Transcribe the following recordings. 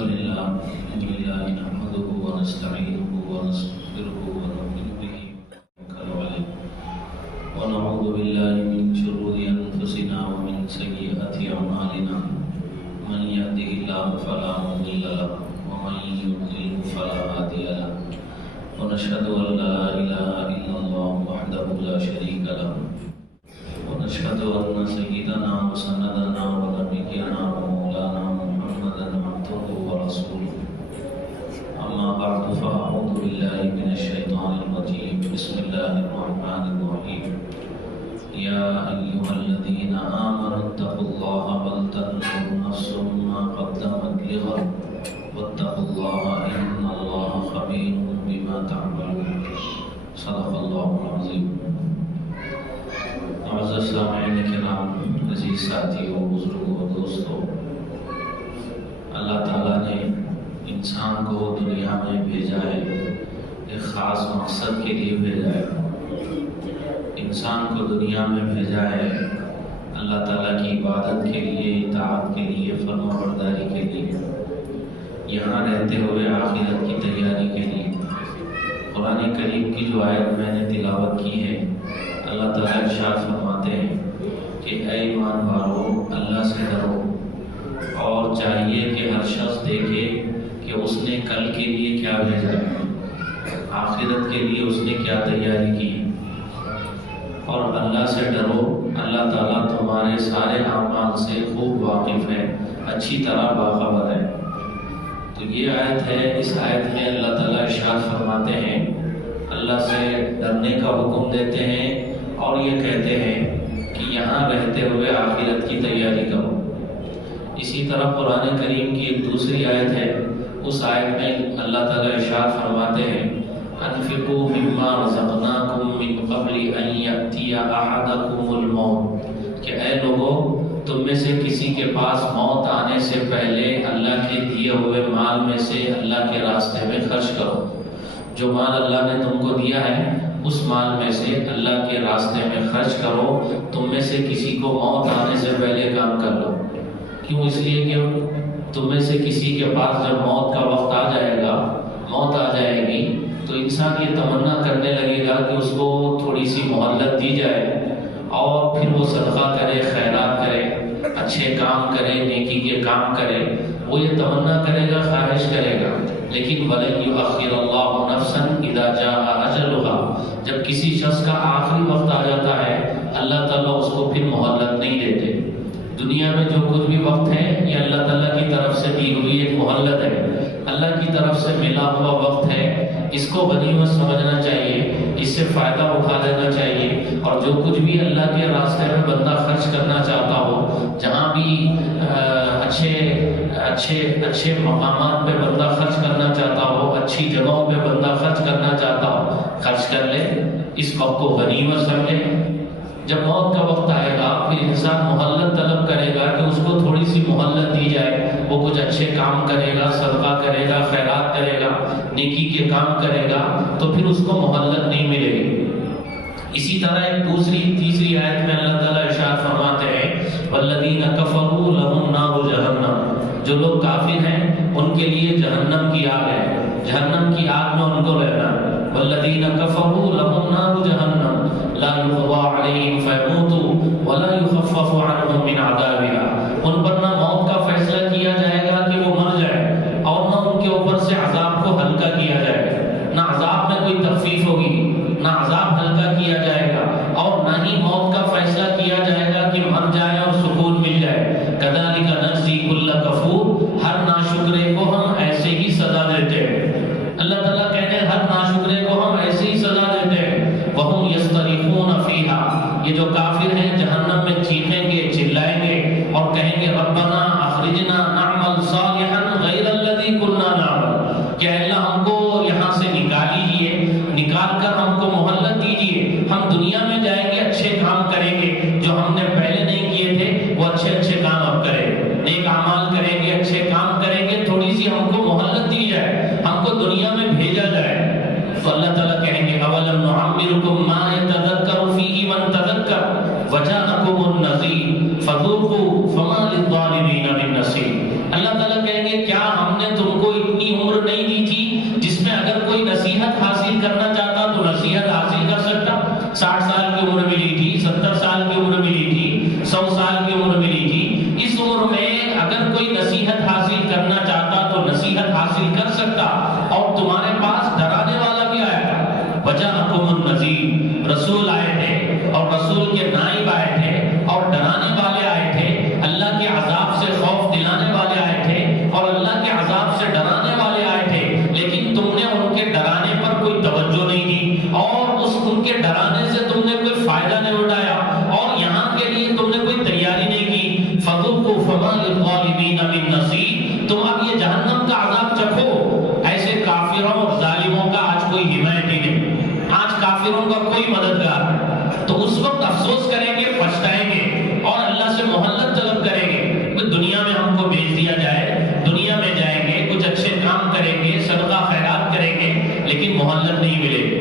لله نحمده ونستعينه ونستغفره ونؤمن به ونتوكل عليه ونعوذ بالله من شرور أنفسنا ومن سيئات أعمالنا من يهده الله فلا مضل له ومن يضلل فلا هادي له ونشهد أن لا إله إلا الله وحده لا شريك له ونشهد أن سيدنا وسندنا ونبينا ومولانا محمدا عبده ورسوله أما بعد فأعوذ بالله من الشيطان الرجيم بسم الله الرحمن الرحيم يا أيها الذين آمنوا اتقوا الله ولتنظر نفس ما قدمت لغد واتقوا الله إن الله خبير بما تعملون صدق الله العظيم. معزز سامعین کرام، عزیز ساتھیوں، بزرگوں اور دوستوں، اللہ تعالیٰ نے انسان کو دنیا میں بھیجا ہے، ایک خاص مقصد کے لیے بھیجا ہے. انسان کو دنیا میں بھیجا ہے اللہ تعالیٰ کی عبادت کے لیے، اطاعت کے لیے، فرما برداری کے لیے، یہاں رہتے ہوئے آخرت کی تیاری کے لیے. قرآن کریم کی جو آیت میں نے تلاوت کی ہے، اللہ تعالیٰ ارشاد فرماتے ہیں کہ اے ایمان والو، اللہ سے ڈرو اور چاہیے کہ ہر شخص دیکھے کہ اس نے کل کے لیے کیا بھیجا ہے، آخرت کے لیے اس نے کیا تیاری کی. اور اللہ سے ڈرو، اللہ تعالیٰ تمہارے سارے اعمال سے خوب واقف ہے، اچھی طرح باخبر ہے. تو یہ آیت ہے. اس آیت میں اللہ تعالیٰ ارشاد فرماتے ہیں، اللہ سے ڈرنے کا حکم دیتے ہیں اور یہ کہتے ہیں کہ یہاں رہتے ہوئے آخرت کی تیاری کرو. اسی طرح قرآن کریم کی ایک دوسری آیت ہے. اس آیت میں اللہ تعالیٰ ارشاد فرماتے ہیں، انفقوا مما رزقناکم من قبل ان یأتی احدکم الموت، کہ اے لوگوں، تم میں سے کسی کے پاس موت آنے سے پہلے اللہ کے دیے ہوئے مال میں سے اللہ کے راستے میں خرچ کرو. جو مال اللہ نے تم کو دیا ہے اس مال میں سے اللہ کے راستے میں خرچ کرو. تم میں سے کسی کو موت آنے سے پہلے کام کر لو. کیوں؟ اس لیے کہ تم میں سے کسی کے پاس جب موت کا وقت آ جائے گا، موت آ جائے گی، تو انسان یہ تمنا کرنے لگے گا کہ اس کو تھوڑی سی مہلت دی جائے اور پھر وہ صدقہ کرے، خیرات کرے، اچھے کام کرے، نیکی کے کام کرے. وہ یہ تمنا کرے گا، خواہش کرے گا. لیکن وَلَن يُؤَخِّرَ اللَّهُ نَفْسًا إِذَا جَاءَ أَجَلُهَا، جب کسی شخص کا آخری وقت آ جاتا ہے، اللہ تعالیٰ اس کو پھر مہلت نہیں دیتے. دنیا میں جو کچھ بھی وقت ہے یہ اللہ تعالیٰ کی طرف سے دی ہوئی ایک مہلت ہے، اللہ کی طرف سے ملا ہوا وقت ہے. اس کو غنیمت سمجھنا چاہیے، اس سے فائدہ اٹھا لینا چاہیے. اور جو کچھ بھی اللہ کے راستے میں بندہ خرچ کرنا چاہتا ہو، جہاں بھی اچھے مقامات پہ بندہ خرچ کرنا چاہتا ہو، اچھی جگہوں پہ بندہ خرچ کرنا چاہتا ہو، خرچ کر لے. اس وقت کو غنیمت سمجھے. جب موت کا وقت آئے گا پھر انسان مہلت طلب کرے گا کہ اس کو تھوڑی سی مہلت دی جائے. وہ کچھ اچھے کام کرے گا، صدقہ کرے گا، خیرات کرے گا، نیکی کے کام کرے گا، تو پھر اس کو مہلت نہیں ملے گی. اسی طرح ایک تیسری آیت میں اللہ تعالیٰ ارشاد فرماتے ہیں، والذین کفروا لہم نار جہنم، جو لوگ کافر ہیں ان کے لیے جہنم کی آگ ہے، جہنم کی آگ میں ان کو رہنا. والذین کفروا لہم نار جہنم لا یقضی علیہم فیموتوا ولا یخفف عنہم من عذابها، ان پر نہ موت کا فیصلہ کیا جائے گا کہ وہ مر جائے، اور نہ ان کے اوپر سے عذاب کو ہلکا کیا جائے گا. نہ عذاب میں کوئی تخفیف ہوگی، نہ عذاب ہلکا کیا جائے گا، اور نہ ہی موت کا فیصلہ کیا جائے گا کہ مر جائے اور سکون مل جائے. کذالک نجزی کل کفور، ہر ناشکرے کو ہم ایسے ہی سزا دیتے ہیں. اللہ تعالیٰ کہتے ہیں ہر ناشکرے کو ہم ایسے ہی سزا دیتے ہیں. وہم یصطریخون فیہا، یہ جو کافر ہیں جہنم میں چیخیں گے، چلائیں گے اور کہیں گے ربنا کیا ہم نے تم کو اتنی عمر نہیں دی تھی جس میں اگر کوئی نصیحت حاصل کرنا چاہتا تو نصیحت حاصل کر سکتا؟ 60 سال کی عمر ملی تھی، 70 سال کی عمر ملی تھی، 100 سال کی عمر ملی تھی، اس عمر میں اگر کوئی نصیحت حاصل کرنا چاہتا تو نصیحت حاصل کر سکتا، اور تمہارے پاس ڈرانے والا بھی آیا تھا۔ وجاءکم النذیر، رسول آئے تھے اور رسول کے نائب آئے تھے اور ڈرانے والے آئے تھے، اللہ کے عذاب سے خوف دلانے والے آئے تھے اور اللہ کے عذاب سے ڈرانے والے آئے تھے، لیکن تم نے ان کے ڈرانے پر کوئی توجہ نہیں دی اور ان کے ڈرانے سے تم نے کوئی فائدہ نہیں اٹھایا اور یہاں کے لیے تم نے کوئی تیاری نہیں کی۔ فذوقوا فما للظالمین من نصیر، تم اب یہ جہنم کا عذاب چکھو۔ ایسے کافروں اور ظالموں کا آج کوئی حمایتی نہیں، آج کافروں کا کوئی مددگار نہیں، تو اس وقت افسوس کریں گے، پچھتائیں گے اور اللہ سے مہلت طلب کریں گے۔ دنیا میں ہم کو بھیج دیا جائے، دنیا میں جائیں گے، کچھ اچھے کام کریں گے، صدقہ خیرات کریں گے، لیکن مہلت نہیں ملے گی۔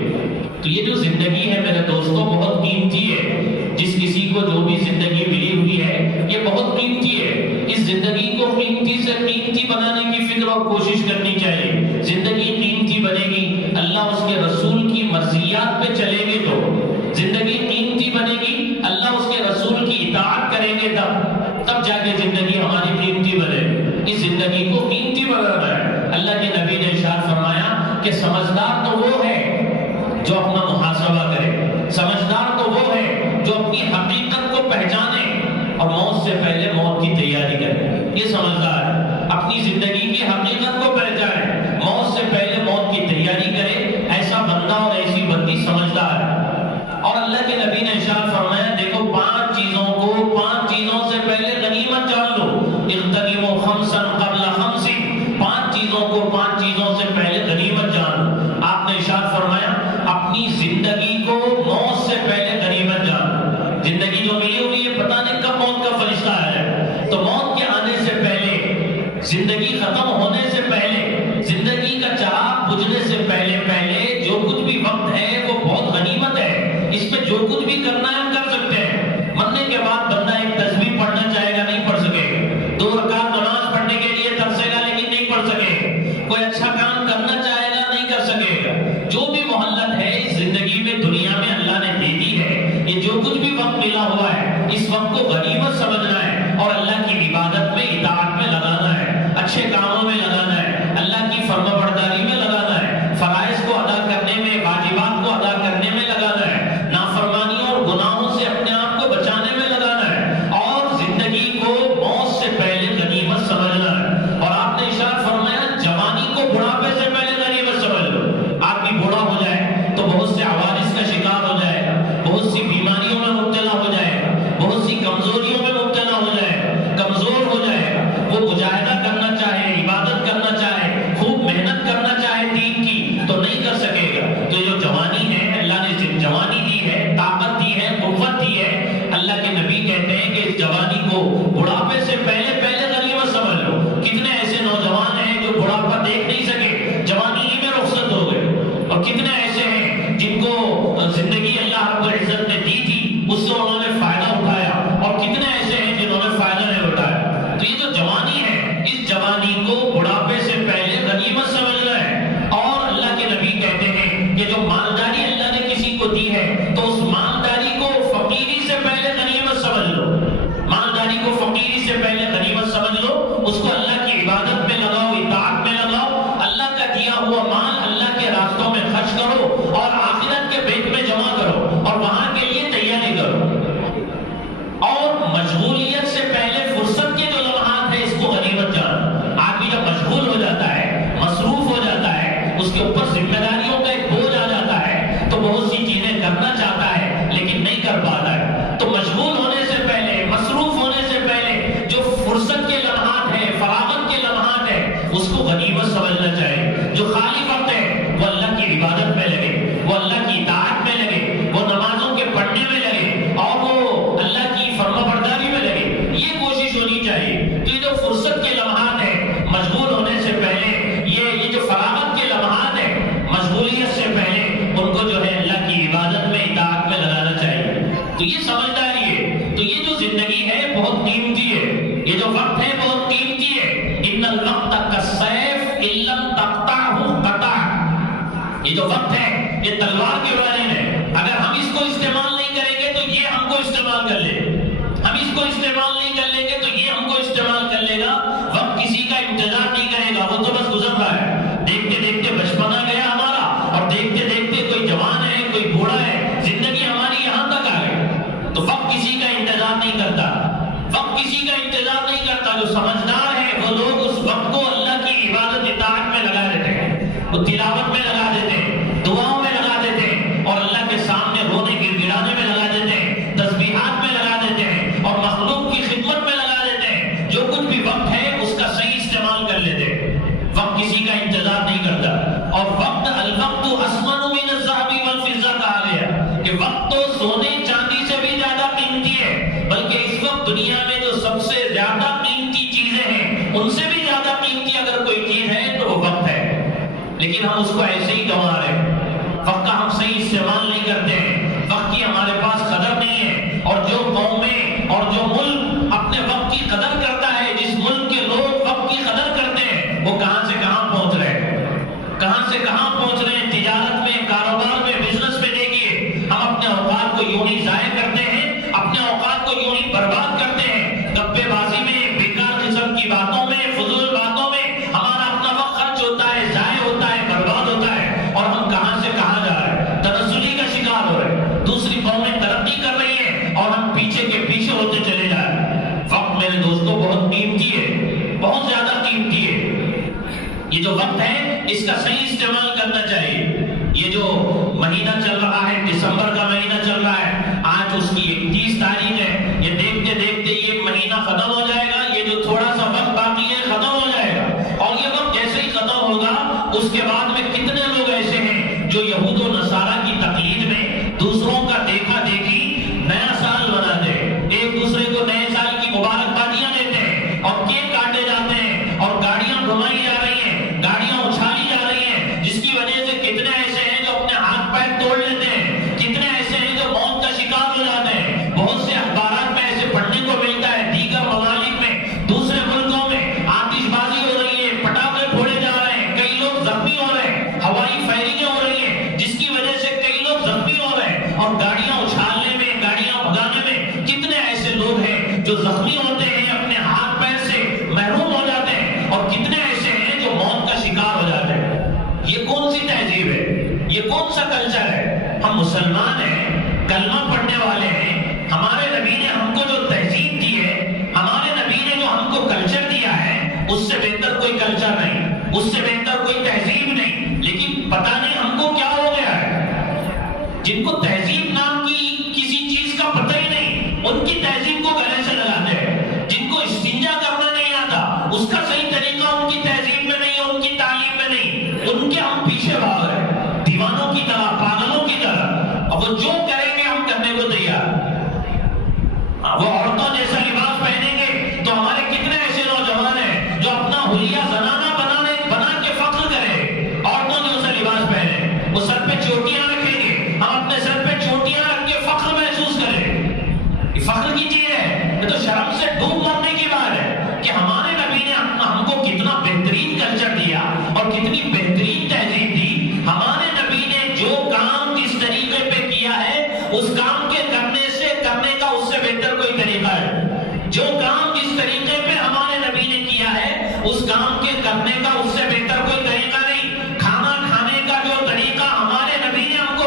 تو یہ جو زندگی ہے میرے دوستوں بہت قیمتی ہے، جس کسی کو جو بھی زندگی ملی ہوئی ہے یہ بہت قیمتی ہے۔ اس زندگی کو قیمتی سے قیمتی بنانے کی فکر اور کوشش کرنی چاہیے۔ زندگی قیمتی بنے گی، اللہ اس کے رسول کی مرضیات پہ چلیں گے تو زندگی قیمتی بنے گی، اللہ اس کے رسول کی اطاعت کریں گے تب جا کے زندگی ہماری قیمتی بنے۔ اس زندگی کو قیمتی بنانا ہے۔ اللہ کے نبی نے ارشاد فرمایا کہ سمجھدار تو وہ ہے جو اپنا محاسبہ کرے، سمجھدار تو وہ ہے جو اپنی حقیقت کو پہچانے اور موت سے پہلے موت کی تیاری کرے۔ یہ سمجھدار ہے، اپنی زندگی کی حقیقت کو پہچانے، موت سے پہلے موت کی تیاری کرے، ایسا بندہ اور ایسی بندی سمجھدار ہے۔ اور اللہ کے نبی نے ارشاد فرمایا دیکھو 5 چیزوں سے پہلے غنیمت جان لو، اغتنموا خمسا قبل خمس، 5 چیزوں سے پہلے غنیمت جان لو۔ آپ نے ارشاد فرمایا اپنی زندگی کو موت سے پہلے غنیمت جان۔ زندگی جو ملی ہوئی ہے پتہ نہیں کب موت کا فرشتہ آیا، تو موت کے آنے سے پہلے، زندگی ختم ہونے سے پہلے، زندگی کا چراغ بجھنے سے پہلے جو کچھ بھی وقت ہے وہ بہت غنیمت ہے، اس میں جو کچھ بھی کرنا ہے ہم کر سکتے ہیں۔ مرنے کے بعد بندہ ایک تسبیح پڑھنا چاہے گا نہیں پڑھ سکے گا، 2 رکعت نماز پڑھنے کے لیے ترسے گا لیکن نہیں پڑھ سکے گا، کوئی اچھا کام کرنا چاہے گا نہیں کر سکے گا۔ جو بھی مہلت ہے اس زندگی میں، دنیا میں اللہ نے دے دی ہے، یہ جو کچھ بھی وقت ملا ہوا ہے اس وقت کو غنیمت سمجھنا ہے اور اللہ کی عبادت میں، اطاعت میں لگانا ہے، اچھے کاموں میں لگانا ہے، اللہ کی فرمانبرداری میں لگانا ہے، فرائض کو ادا کرنے میں، واجبات کو ادا کرنے میں لگانا ہے، نافرمانیوں اور گناہوں سے اپنے آپ کو بچانے میں لگانا ہے، اور زندگی کو موت سے پہلے غنیمت سمجھنا ہے۔ اور آپ نے ارشاد فرمایا جوانی کو بڑھاپے سے پہلے غنیمت سمجھ لو۔ آدمی بوڑھا ہو جائے تو بہت سے عوارض کا شکار ہو جائے گا، بہت سی بیماریوں میں مبتلا ہو جائے گا، بہت سی کمزوریوں میں مبتلا ہو جائے گا، کمزور ہو جائے گا۔ وہ مجاہدہ کرنا چاہے، عبادت کرنا چاہے، خوب محنت کرنا چاہے دین کی تو نہیں کر سکے گا۔ تو جو جوانی ہے، اللہ نے جوانی دی ہے، طاقت دی ہے، قوت دی ہے، اللہ کے نبی کہتے ہیں کہ اس جوانی کو بڑھاپے سے پہلے غنیمت سمجھ لو۔ کتنے ایسے نوجوان ہیں جو بڑھاپا دیکھ نہیں سکے، جوانی ہی میں رخصت ہو گئے، اور کتنے ایسے ہیں جن کو زندگی اللہ رب العزت نے دی تھی اس سے انہوں نے فائدہ اٹھایا، اور کتنے ایسے ہیں جنہوں نے فائدہ نہیں اٹھایا۔ تو یہ جو جوانی ہے، اس جوانی کو بڑھاپے سے پہلے غنیمت سمجھنا ہے۔ اور اللہ کے نبی کہتے ہیں کہ جو مالداری اللہ نے کسی کو دی ہے تو اس مالداری کو فقیری سے پہلے غنیمت سمجھ لو، مالداری کو فقیری سے پہلے غنیمت سمجھ لو، اس کو اللہ کی عبادت میں لگاؤ، اطاعت میں لگاؤ، اللہ کا دیا ہوا مال اللہ کے راستوں میں خرچ کرو اور آخرت کے بینک میں جمع کرو اور وہاں کے لیے تیاری کرو۔ اور مشغولیت سے پہلے فرصت کے جو لمحات ہیں اس کو غنیمت جان۔ آدمی جب مشغول ہو جاتا ہے، مصروف ہو جاتا ہے، اس کے اوپر ذمہ داریوں کا ایک بوجھ آ جاتا ہے تو بہت سی چیزیں کرنا چاہتا ہے لیکن نہیں کر پاتا ہے۔ تو مشغول ہونے سے پہلے، مصروف ہونے سے پہلے جو فرصت کے لمحات ہیں، فراغت کے لمحات ہیں، اس کو غنیمت سمجھنا چاہیے۔ جو خالی وقت ہے وہ اللہ کی عبادت میں لگے، وہ اللہ کی اطاعت میں لگے، وہ نمازوں کے پڑھنے میں لگے، اور وہ اللہ کی فرمانبرداری میں لگے، یہ کوشش ہونی چاہیے۔ تو یہ جو فرصت کے لمحات ہیں، مشغول ہونے سے پہلے، یہ جو فراغت کے لمحات ہیں، مشغولیت سے پہلے ان کو جو ہے اللہ کی عبادت میں، اطاعت میں لگانا چاہیے۔ تو یہ سمجھداری ہے۔ تو یہ جو زندگی ہے بہت قیمتی ہے، یہ جو وقت ہے بہت قیمتی ہے۔ ان الوقت جو وقت ہے یہ تلوار کے وارث ہے، اگر ہم اس کو استعمال نہیں کریں گے تو یہ ہم کو استعمال کر لے، ہم اس کو استعمال نہیں کر لیں گے تو یہ ہم کو استعمال کر لے گا۔ وقت کسی کا انتظار نہیں کرے گا، وہ تو بس گزر رہا ہے۔ دیکھتے دیکھتے بچپنا گیا ہمارا، اور دیکھتے دیکھتے کوئی جوان ہے کوئی بوڑھا ہے، زندگی ہماری یہاں تک آ گئی۔ تو وقت کسی کا انتظار نہیں کرتا، وقت کسی کا انتظار نہیں کرتا۔ جو سمجھدار ہے وہ لوگ اس وقت کو اللہ کی عبادت اطاعت میں لگا دیتے ہیں، وہ تلاوت میں لگا دیتے ہیں، دعاؤں میں لگا دیتے ہیں، اور اللہ کے سامنے رونے گر گرانے میں لگا دیتے ہیں، تسبیحات میں لگا دیتے ہیں، اور مخلوق کی خدمت میں لگا دیتے ہیں۔ جو کچھ بھی وقت ہے اس کا صحیح استعمال کر لیتے ہیں۔ وقت کسی کا انتظار نہیں کرتا، اور وقت الوقت اسمن من الذهب والفضة کہا گیا کہ وقت تو سونے چاندی سے بھی زیادہ قیمتی ہے، بلکہ اس وقت دنیا میں جو سب سے زیادہ قیمتی چیزیں ہیں ان سے بھی زیادہ قیمتی اگر کوئی چیز ہے تو وہ وقت ہے، لیکن ہم اس کو ایسے ہی گنوا رہے ہیں۔ وقت کا ہم صحیح استعمال نہیں کرتے ہیں، وقت کی ہمارے پاس قدر نہیں ہے۔ اور جو قومیں اور جو ملک اپنے وقت کی قدر کرتا ہے، جس ملک کے لوگ وقت کی قدر کرتے ہیں، وہ کہاں سے کہاں پہنچ رہے ہیں، کہاں سے کہاں پہنچ رہے ہیں۔ تجارت میں، کاروبار میں، بزنس میں دیکھیے، ہم اپنے اوقات کو یوں ہی ضائع کرتے ہیں، اپنے اوقات کو یوں ہی برباد کرتے ہیں۔ گپے بازی میں، بیکار قسم کی باتوں میں، فضول باتوں میں ہمارا اپنا وقت خرچ ہوتا ہے، ضائع ہوتا ہے، برباد ہوتا ہے، اور ہم کہاں سے کہاں جا رہے ہیں، تنزلی کا شکار ہو رہے ہیں۔ دوسری قومیں ترقی کر رہی ہیں اور ہم پیچھے کے پیچھے ہوتے چلے جا رہے ہیں۔ وقت میرے دوستوں بہت قیمتی ہے، بہت زیادہ قیمتی ہے۔ یہ جو وقت ہے اس کا صحیح استعمال کرنا چاہیے۔ یہ جو مہینہ چل رہا ہے، دسمبر کا مہینہ چل رہا ہے، آج اس کی 31 تاریخ ہے، یہ دیکھتے دیکھتے یہ مہینہ ختم ہو جائے گا، یہ جو تھوڑا سا وقت باقی ہے ختم ہو جائے گا، اور یہ وقت جیسے ہی ختم ہوگا اس کے بعد میں کتنے لوگ ایسے ہیں جو یہود و نصارہ کی تقلید میں دوسروں کا دیکھا دیکھی نیا سال مناتے ہیں، ایک دوسرے کو نئے سال کی مبارکبادیاں دیتے ہیں، اور کیک کاٹے جاتے ہیں، اور گاڑیاں گھمائی جا رہی ہیں، گاڑیاں اچھالی جا رہی ہیں، جس کی وجہ سے کتنے ایسے ہیں جو اپنے ہاتھ پیر توڑ لیتے ہیں، کتنے ایسے ہیں جو موت کا شکار ہو جاتے ہیں۔ بہت سے اخبارات میں ایسے پڑھنے کو ملتا ہے، دیگر ممالک میں، دوسرے ملکوں میں آتش بازی ہو رہی ہے، پٹاخے پھوڑے جا رہے ہیں، کئی لوگ زخمی ہو رہے ہیں، ہوائی فائرنگیں ہو رہی ہیں، جس کی وجہ سے کئی لوگ زخمی ہو رہے ہیں، اور گاڑیاں اچھالنے میں، گاڑیاں بھگانے میں کتنے ایسے لوگ ہیں جو زخمی ہوتے ہیں، اپنے ہاتھ پیر سے محروم ہو جاتے ہیں، اور کتنے ایسے ہیں جو موت کا شکار ہو جاتے ہیں۔ یہ کون سی تہذیب ہے؟ یہ کون سا کلچر ہے؟ ہم مسلمان ہیں، کلمہ پڑھنے والے ہیں، ہمارے نبی نے ہم کو جو تہذیب دی ہے، ہمارے نبی نے جو ہم کو کلچر دیا ہے، اس سے بہتر کوئی کلچر نہیں، اس سے بہتر کوئی تہذیب نہیں، لیکن پتہ نہیں ہم کو کیا ہو گیا ہے۔ جن کو تہذیب نام کی کسی چیز کا پتہ ہی نہیں، ان کی تہذیب کو گلے سے لگاتے ہیں۔ جن کو استنجا کرنا نہیں آتا، اس کا صحیح طریقہ ان کی تہذیب میں نہیں، ان کی تعلیم میں نہیں، ان کے ہم پیچھے بھاگ رہے ہیں، دیوانوں کی طرح، پاگلوں کی طرح۔ اور وہ جو کریں گے ہم کرنے کو تیار۔ وہ عورتوں جیسا لباس پہنیں گے تو ہمارے کتنے ایسے نوجوان ہیں جو اپنا حلیہ زنانہ بنا کے فخر کریں، عورتوں جیسا لباس پہنے، وہ سر پہ چوٹیاں رکھیں گے، ہم اپنے سر پہ چوٹیاں رکھ کے فخر محسوس کریں۔ یہ فخر کی چیز ہے، یہ تو شرم سے ڈوب مرنے کی بات ہے کہ ہمارے نبی نے ہم کو کتنا بہترین کلچر دیا اور کتنی بہترین تہذیب دی۔ ہمارے نبی نے جو کام جس طریقے پہ کیا ہے، اس کام کے کرنے کا اس سے بہتر کوئی طریقہ ہے۔ جو کام جس طریقے پہ ہمارے نبی نے کیا ہے، اس کام کے کرنے کا اس سے بہتر کوئی طریقہ نہیں۔ کھانا کھانے کا جو طریقہ ہمارے نبی نے ہم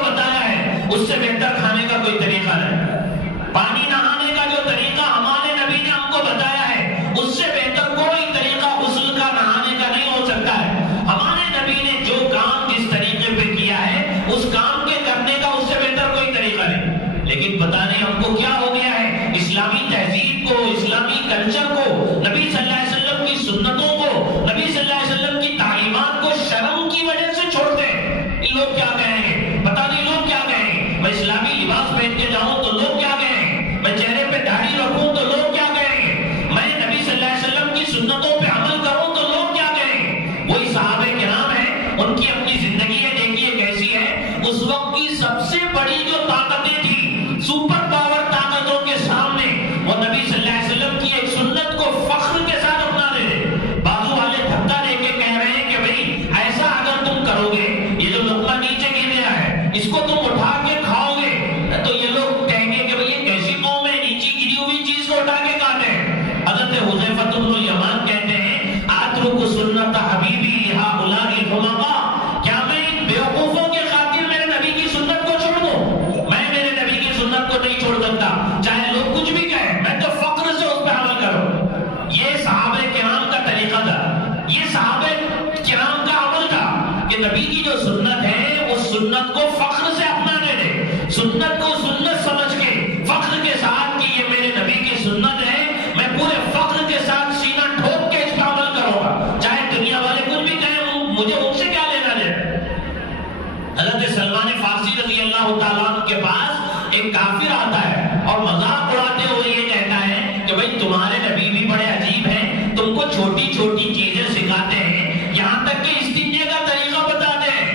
سنت حبیبی لہؤلاء الحمقاء، کیا میں ان بیوقوفوں کے خاطر میرے نبی کی سنت کو چھوڑ دوں؟ میں میرے نبی کی سنت کو نہیں چھوڑ سکتا، چاہے لوگ کچھ بھی کہیں، میں تو فخر سے اس پہ عمل کروں۔ یہ صحابہ کرام کا طریقہ تھا، یہ صحابہ کرام کا عمل تھا کہ نبی کی جو سنت ہے اس سنت کو فخر سے اپنانے دے، سنت کو سنت سمجھ کے فخر کے ساتھ کہ یہ میرے نبی کی سنت ہے، میں پورے فخر کے ساتھ سینہ ٹھوک کے اس پر عمل کروں گا، چاہے دنیا والے کچھ بھی کہیں، مجھے ان سے کیا لینا دینا۔ حضرت سلمان فارسی رضی اللہ تعالیٰ عنہ کے پاس ایک کافر آتا ہے اور مذاق اڑاتے ہوئے یہ کہتا ہے کہ بھائی تمہارے نبی بھی بڑے عجیب ہیں، تم کو چھوٹی چھوٹی چیزیں سکھاتے ہیں، یہاں تک کہ استنجے کا طریقہ بتاتے ہیں۔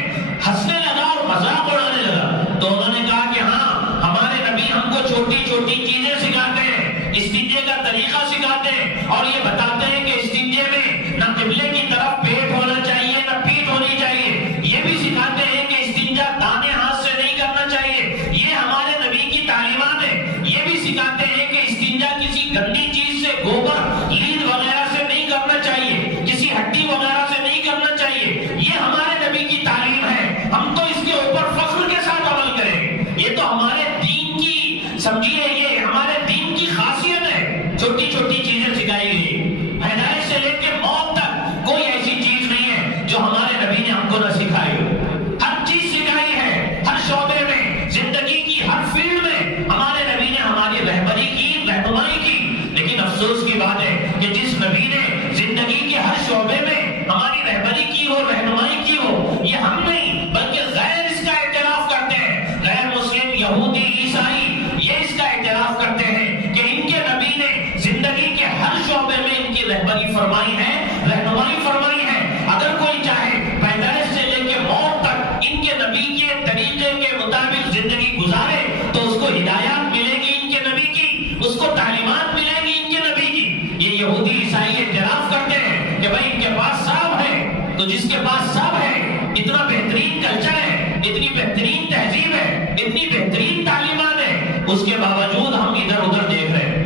ہنسنے لگا اور مذاق اڑانے لگا، تو انہوں نے کہا کہ ہاں ہمارے نبی ہم کو چھوٹی چھوٹی چیزیں سکھاتے ہیں، استنجے کا طریقہ سکھاتے ہیں، اور یہ بتاتے ہیں کہ استنجے میں نہ قبلے کی طرف پیٹ ہونا چاہیے نہ پیٹھ ہونی چاہیے، یہ بھی سکھاتے ہیں کہ استنجا دانے ہاتھ سے نہیں کرنا چاہیے، یہ ہمارے نبی کی تعلیمات ہے، یہ بھی سکھاتے ہیں کہ استنجا کسی گندی چیز سے، گوبر، لید وغیرہ سے نہیں کرنا چاہیے، کسی ہڈی وغیرہ سے نہیں کرنا چاہیے، یہ ہمارے نبی کی تعلیم ہے، ہم تو اس کے اوپر فخر کے ساتھ عمل کریں، یہ تو ہمارے دین کی، سمجھیے یہ ہمارے دین کی خاصیت ہے، چھوٹی چھوٹی چیزیں سکھائی گئی، پیدائش سے لے کے موت تک کوئی ایسی چیز نہیں ہے جو ہمارے نبی نے ہم کو نہ سکھائی ہو، ہر چیز سکھائی ہے، ہر شعبے میں، زندگی کی ہر فیلڈ میں ہمارے نبی نے ہماری رہبری کی، رہنمائی کی، لیکن افسوس کی بات ہے کہ جس نبی نے زندگی کے ہر شعبے میں ہماری رہبری کی ہو، رہنمائی کی ہو، یہ ہم نہیں بلکہ غیر اس کا اعتراف کرتے ہیں، غیر مسلم، یہودی، عیسائی، یہ اس کا اعتراف کرتے ہیں کہ ان کے نبی نے زندگی کے ہر شعبے میں ان کی رہبری فرمائی ہے، رہنمائی فرمائی ہے۔ اگر کوئی چاہے پیدائش سے لے کے موت تک ان کے نبی کے طریقے کے مطابق زندگی گزارے تو اس کو ہدایات ملے گی ان کے نبی کی، اس کو تعلیمات ملے گی ان کے نبی کی۔ یہ یہودی عیسائی اعتراف کرتے ہیں کہ بھائی ان کے پاس سب ہے، تو جس کے پاس سب ہے، اتنا بہترین کلچر ہے، اتنی بہترین تہذیب ہے، اتنی بہترین تعلیمات ہے، اس کے باوجود ہم ادھر ادھر دیکھ رہے ہیں۔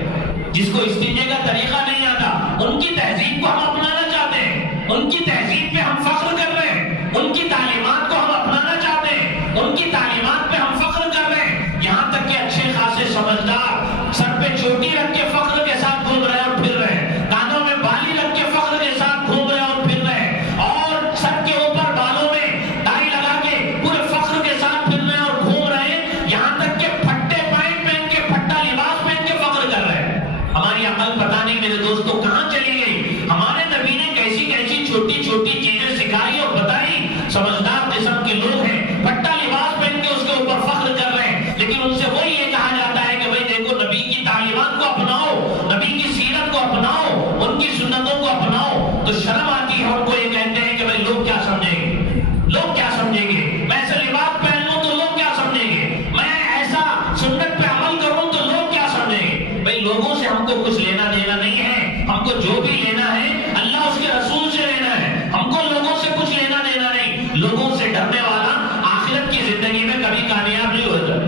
جس کو استنجے کا طریقہ نہیں آتا ان کی تہذیب کو ہم اپنانا چاہتے ہیں، ان کی تہذیب پہ ہم فخر کر رہے ہیں، ان کی تعلیمات کو ہم اپنانا چاہتے ہیں، ان کی تعلیمات پہ ہم فخر کر رہے ہیں، یہاں تک کہ اچھے خاصے سمجھدار سر پہ چوٹی رکھ کے فخر کے ساتھ گھوم رہے اور پھر رہے ہیں، کانوں میں بالی رکھ کے فخر کے ساتھ گھوم رہے اور پھر رہے ہیں، اور سر کے اوپر بالوں میں ٹائی لگا کے پورے فخر کے ساتھ پھر رہے اور گھوم رہے ہیں، یہاں تک کہ پھٹے پینٹ پہن کے، پھٹا لباس پہن کے فخر کر رہے ہیں۔ ہماری عقل پتہ نہیں میرے دوستوں کہاں چلی گئی؟ ہمارے نبی نے کیسی کیسی چھوٹی چھوٹی چیزیں سکھائی اور بتائی، سمجھدار قسم کے لوگ ہیں، پھٹا لباس پہن کے اس کے اوپر فخر کر رہے ہیں، لیکن ان سے وہی یہ کہا جاتا ہے کہ بھائی دیکھو نبی کی تعلیمات کو اپناؤ، نبی کی سیرت کو اپناؤ، ان کی سنتوں کو اپناؤ، تو شرم آتی ہے ان کو، یہ کہتے ہیں کہ بھائی لوگ کیا سمجھیں گے، لوگ کیا سمجھیں گے، میں ایسا لباس پہن لوں تو لوگ کیا سمجھیں گے، میں ایسا سنت پہ عمل کروں تو لوگ کیا سمجھیں گے۔ بھائی لوگوں سے ہم کو کچھ لینا دینا نہیں ہے، ہم کو جو بھی لینا ہے اللہ اس کے رسول سے لینا ہے، ہم کو لوگوں سے کچھ لینا دینا نہیں۔ لوگوں سے ڈرنے والا آخرت کی زندگی میں کبھی کامیاب نہیں ہوتا۔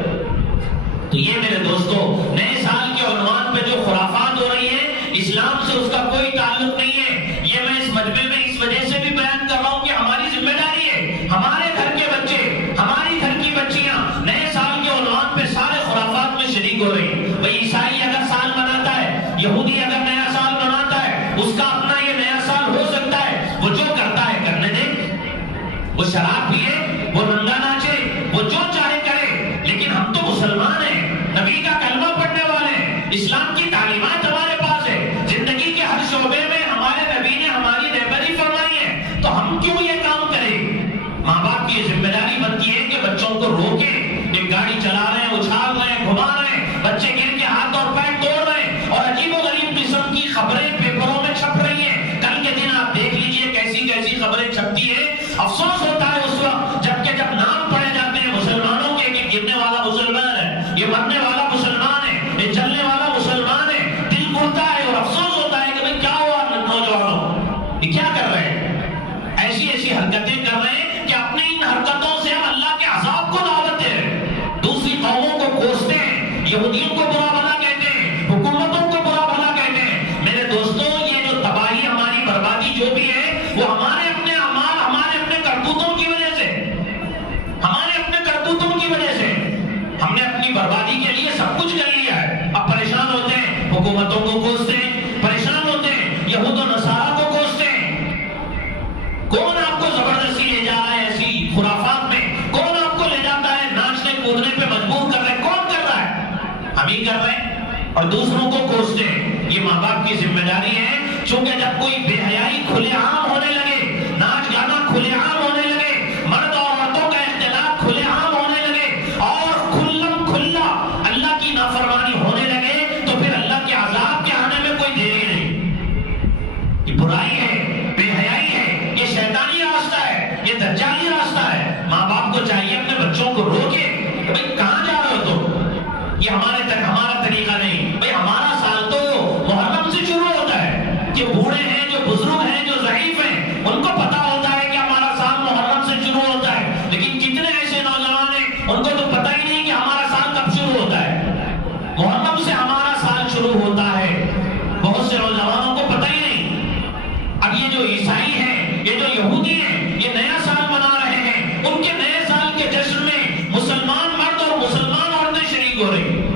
تو یہ میرے دوستو نئے سال کے عنوان پہ جو خرافات ہو رہی ہیں، اسلام سے اس کا کوئی تعلق نہیں ہے، یہ میں اس مجمع میں اس وجہ سے بھی بیان کر رہا ہوں کہ ہماری ذمہ داری ہے، ہمارے گھر کے بچے، ہماری گھر کی بچیاں نئے سال کے عنوان پہ سارے خرافات میں شریک ہو رہی ہیں۔ بھائی عیسائی اگر سال مناتا ہے، یہودی اگر نیا سال مناتا ہے، اس کا اپنا یہ نیا سال ہو سکتا ہے، وہ جو کرتا ہے کرنے دے، وہ شراب پیے، وہ ننگا ناچے، وہ جو چاہے کرے، لیکن ہم تو مسلمان ہیں، نبی کا کلمہ پڑھنے والے ہیں، اسلام کی تعلیمات ہمارے پاس ہے، زندگی کے ہر شعبے میں ہمارے نبی نے ہماری رہبری فرمائی ہے، تو ہم کیوں یہ کام کریں؟ ماں باپ کی یہ ذمہ داری بنتی ہے کہ بچوں کو روکے، ایک گاڑی چلا رہے ہیں، اچھال رہے ہیں، گھما رہے ہیں، بچے گر کے ہاتھ اور پیر توڑ رہے ہیں، اور عجیب و غریب قسم کی خبریں پیپروں میں چھپ رہی ہیں۔ کل کے دن آپ دیکھ لیجئے کیسی کیسی خبریں چھپتی ہیں، افسوس ہوتا ہے اس وقت جب نام پڑے جاتے ہیں مسلمانوں کے کہ گرنے والا مسلمان ہے، یہ مرنے والا مسلمان ہے، یہ چلنے والا مسلمان ہے، دل ٹوٹتا ہے اور افسوس ہوتا ہے کہ بھئی کیا ہوا نوجوانوں، یہ کیا کر رہے ہیں؟ ایسی ایسی حرکتیں کر رہے ہیں کہ اپنی ان حرکتوں سے ہم اللہ کے عذاب کو دعوت دے رہے ہیں، دوسری قوموں کو کوستے ہیں، یہودیوں کو برا بھلا کہتے ہیں، حکومتوں کو برا بھلا کہتے ہیں۔ میرے دوستوں یہ جو تباہی ہماری بربادی جو بھی ہے وہ خرافات میں کون آپ کو لے جاتا ہے ناچنے کودنے پہ مجبور کر رہے ہیں؟ کون کر رہا ہے؟ ہم ہی کر رہے ہیں اور دوسروں کو کوستے ہیں۔ یہ ماں باپ کی ذمہ داری ہے، چونکہ جب کوئی بے حیائی کھلے عام ہونے لگے، ناچ گانا کھلے عام ہونے لگے، مرد اور عورتوں کا اختلاط کھلے عام ہونے لگے اور کھلم کھلا اللہ کی نافرمانی ہونے لگے، تو پھر اللہ کے عذاب کے آنے میں کوئی دیری نہیں۔ یہ برائی ہے، بے حیائی ہے، یہ شیطانی راستہ ہے، یہ دجالی راستہ ہے۔ ماں باپ کو چاہیے اپنے بچوں کو روکے کہ بھئی کہاں جا رہے ہو تم؟ یہ ہمارا طریقہ نہیں۔ بھئی ہمارا سال تو محرم سے شروع ہوتا ہے۔ جو بوڑھے ہیں، جو بزرگ ہیں، جو ضعیف ہیں، ان کو پتا ہوتا ہے کہ ہمارا سال محرم سے شروع ہوتا ہے، لیکن کتنے ایسے نوجوان ہیں ان کو تو پتہ ہی نہیں کہ ہمارا سال کب شروع ہوتا ہے۔ محرم سے ہمارا سال شروع ہوتا ہے، بہت سے نوجوانوں کو پتہ ہی نہیں۔ اب یہ جو عیسائی ہیں، یہ جو یہودی ہیں، یہ نیا سال منا رہے ہیں، ان کے نئے سال کے جشن میں مسلمان مرد اور مسلمان عورتیں شریک ہو رہی ہیں،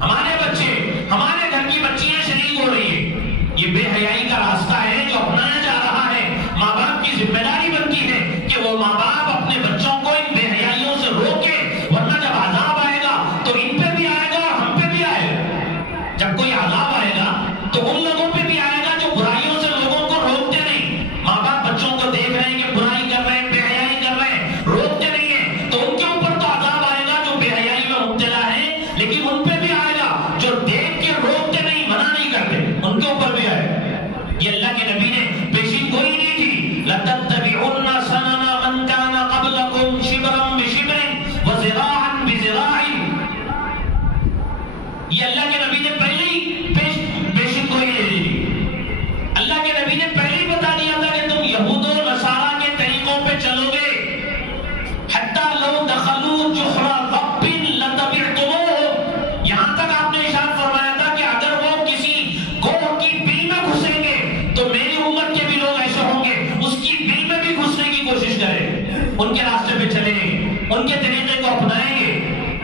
ہمارے بچے، ہمارے گھر کی بچیاں شریک ہو رہی ہیں۔ یہ بے حیائی کا راستہ ہے جو اپنایا جا رہا ہے۔ ماں باپ کی ذمہ داری بنتی ہے کہ وہ ماں باپ اپنے بچوں کو ان بے حیائیوں سے روکے، ورنہ جب عذاب آئے گا تو ان پہ بھی آئے گا اور ہم پہ بھی آئے گا۔ جب کوئی عذاب آئے گا تو ان لوگوں پہ بھی آئے گا جو برائیوں سے لوگوں کو روکتے نہیں۔ ماں باپ بچوں کو دیکھ رہے ہیں کہ برائی کر رہے ہیں، بے حیائی کر رہے ہیں، روکتے نہیں ہیں، تو ان کے اوپر تو عذاب آئے گا جو بے حیائی میں مبتلا ہے، لیکن ان پہ بھی آئے گا جو دیکھ کے روکتے نہیں، منع نہیں کرتے، ان کے اوپر بھی آئے گا۔ یہ اللہ کے نبی نے پیشین گوئی نہیں کی، لَتَتَّبِعُنَّ سَنَنَ مَنْ كَانَ قَبْلَكُمْ شِبْرًا بِشِبْرٍ وَذِرَاعًا بِذِرَاعٍ۔ یہ اللہ کے نبی نے پہلے ہی پیشین گوئی دے دی۔ اللہ کے نبی نے پہلے ہی بتا دیا تھا کہ تم یہود و نصارہ کے طریقوں پہ چلو گے، حَتَّى لَوْ دَخَلُوا جُحْرَ ضَبٍّ لَتَبِعْتُمُوهُ۔ یہاں تک آپ نے ارشاد فرمایا تھا کہ اگر وہ کسی گوہ کی بل میں گھسیں گے تو میری امت کے بھی لوگ ایسے ہوں گے، اس کی بل میں بھی گھسنے کی کوشش کریں، ان کے راستے پہ چلیں گے، ان کے طریقے کو اپنائیں گے۔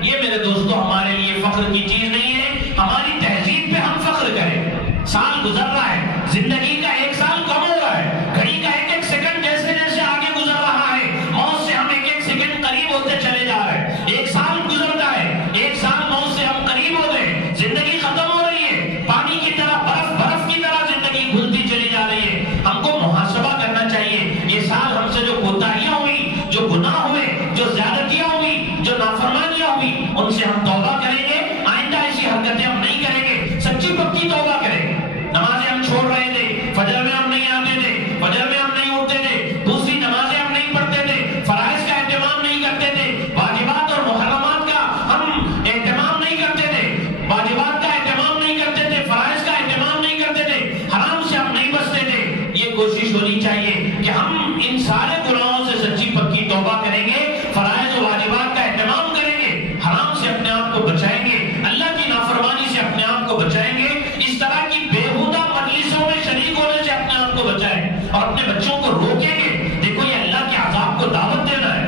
یہ میرے دوستو ہمارے لیے فخر کی چیز نہیں ہے، ہماری تہذیب پہ ہم فخر کریں۔ سال گزر رہا ہے، زندگی کا ایک سال کم ہو رہا ہے، گھڑی کا ایک ایک سیکنڈ جیسے جیسے آگے گزر رہا ہے، موت سے ہم ایک ایک سیکنڈ قریب ہوتے چلے جا رہے ہیں۔ ایک سال گزرتا ہے، ایک سال موت سے ہم قریب ہو گئے، زندگی ختم ہو رہی ہے، پانی کی طرح، برف کی طرح زندگی گھلتی چلی جا رہی ہے۔ ہم کو محاسبہ کرنا چاہیے، یہ سال ہم سے جو کوتاہیاں ہوئی، جو گناہ ہوئے، جو زیادتیاں ہوئی، جو نافرمانیاں ہوئی، ان سے ہم توبہ کریں گے، آئندہ ایسی حرکتیں ہم نہیں کریں گے، سچی پکی توبہ کریں گے۔ نمازیں ہم چھوڑ رہے تھے، فجر میں ہم نہیں آتے تھے، فجر میں ہم نہیں اٹھتے تھے، دوسری نمازیں ہم نہیں پڑھتے تھے، فرائض کا اہتمام نہیں کرتے تھے، واجبات اور محرمات کا ہم اہتمام نہیں کرتے تھے، واجبات کا اہتمام نہیں کرتے تھے، فرائض کا اہتمام نہیں کرتے تھے، حرام سے ہم نہیں بچتے تھے۔ یہ کوشش ہونی چاہیے کہ ہم ان سارے گناہوں سے سچی پکی توبہ کریں گے، فرائض و واجبات کا اہتمام کریں گے، حرام سے اپنے آپ کو بچائیں گے، اللہ کی نافرمانی سے اپنے آپ کو بچائیں گے، اس طرح کی بیہودہ مجلسوں میں شریک ہونے سے اپنے آپ کو بچائیں اور اپنے بچوں کو روکیں گے۔ دیکھو یہ اللہ کے عذاب کو دعوت دینا ہے۔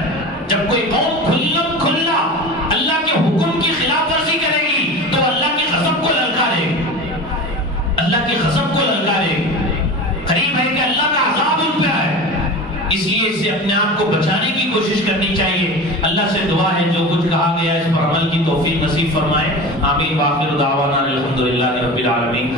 جب کوئی قوم کھلم کھلا اللہ کے حکم کی خلاف ورزی کرے گی تو اللہ کی غضب کو للکارے گی، اللہ کی غضب کو للکارے گی، قریب ہے کہ اللہ کا عذاب ان پہ آئے۔ اس لیے اس سے اپنے آپ کو بچانے کی کوشش کرنی چاہیے۔ اللہ سے دعا ہے جو کچھ کہا گیا اس پر عمل کی توفیق نصیب فرمائے۔ آمین۔ وآخر دعوانا الحمدللہ رب العالمین۔